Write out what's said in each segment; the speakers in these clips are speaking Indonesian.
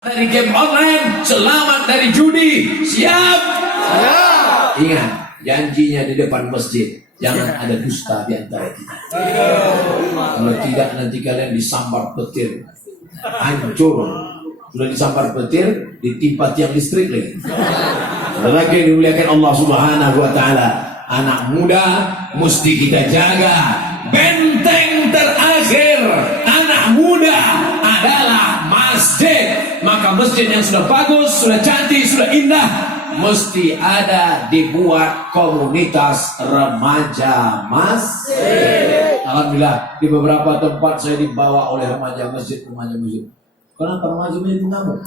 Dari game online, selamat dari judi. Siap? Siap. Ingat, janjinya di depan masjid. Jangan ada dusta di antara kita. Kalau tidak, nanti kalian disambar petir. Hancur. Sudah disambar petir, ditimpa tiang listrik lagi. Lagi yang dimuliakan Allah Subhanahu wa Ta'ala. Anak muda mesti kita jaga. Benteng terakhir anak muda adalah masjid. Maka masjid yang sudah bagus, sudah cantik, sudah indah, mesti ada dibuat komunitas remaja masjid. Alhamdulillah, di beberapa tempat saya dibawa oleh remaja masjid. Kenapa remaja masjid mengamuk?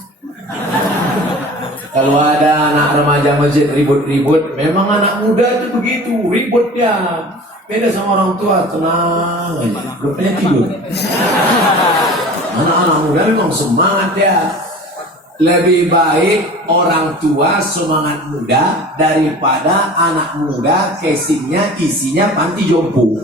Kalau ada anak remaja masjid ribut-ribut, memang anak muda itu begitu, ribut dia. Beda sama orang tua, tenang aja, rupanya tidur. Anak-anak muda memang semangat dia. Lebih baik orang tua semangat muda daripada anak muda casingnya isinya panti jompo.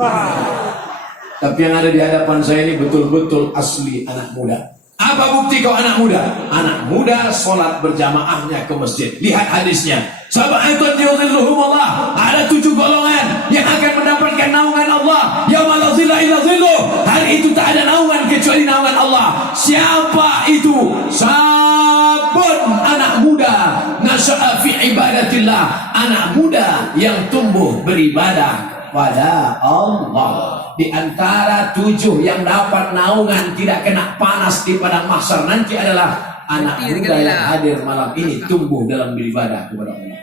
Tapi yang ada di hadapan saya ini betul-betul asli anak muda. Apa bukti kau anak muda? Anak muda sholat berjamaahnya ke masjid. Lihat hadisnya. Sab'atun yudhilluhumullah. Ada 7 golongan yang akan mendapatkan naungan Allah. Yauma la dhilla illa dhilluh. Hari itu tak ada naungan kecuali naungan Allah. Siapa itu? Sabun, anak muda nasya'a fi ibadatillah. Anak muda yang tumbuh beribadah pada Allah. Di antara 7 yang dapat naungan tidak kena panas di padang mahsyar nanti adalah anak muda yang hadir malam ini tumbuh dalam beribadah kepada Allah.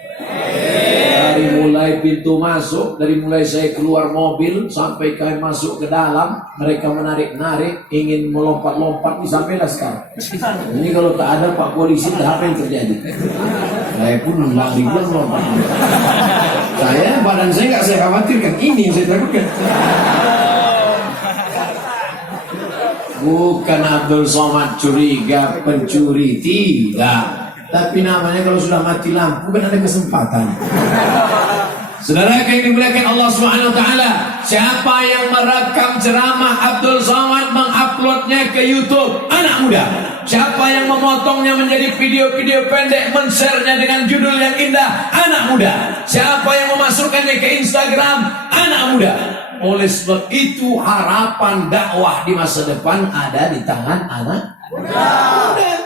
Dari mulai pintu masuk, dari mulai saya keluar mobil sampai kalian masuk ke dalam, mereka menarik-narik, ingin melompat-lompat, sampailah sekarang. Ini kalau tak ada Pak Polisi, apa yang terjadi? Saya pun lari melompat. Saya, badan saya nggak saya khawatirkan, ini yang saya takutkan. Bukan Abdul Somad curiga pencuri, tidak. Tapi namanya kalau sudah mati lampu kan ada kesempatan. Saudara yang dimuliakan Allah Subhanahu wa Ta'ala, siapa yang merekam ceramah Abdul Somad menguploadnya ke YouTube? Anak muda. Siapa yang memotongnya menjadi video-video pendek, men-share-nya dengan judul yang indah? Anak muda. Siapa yang memasukkannya ke Instagram? Anak muda. Oleh sebab itu harapan dakwah di masa depan ada di tangan anak muda.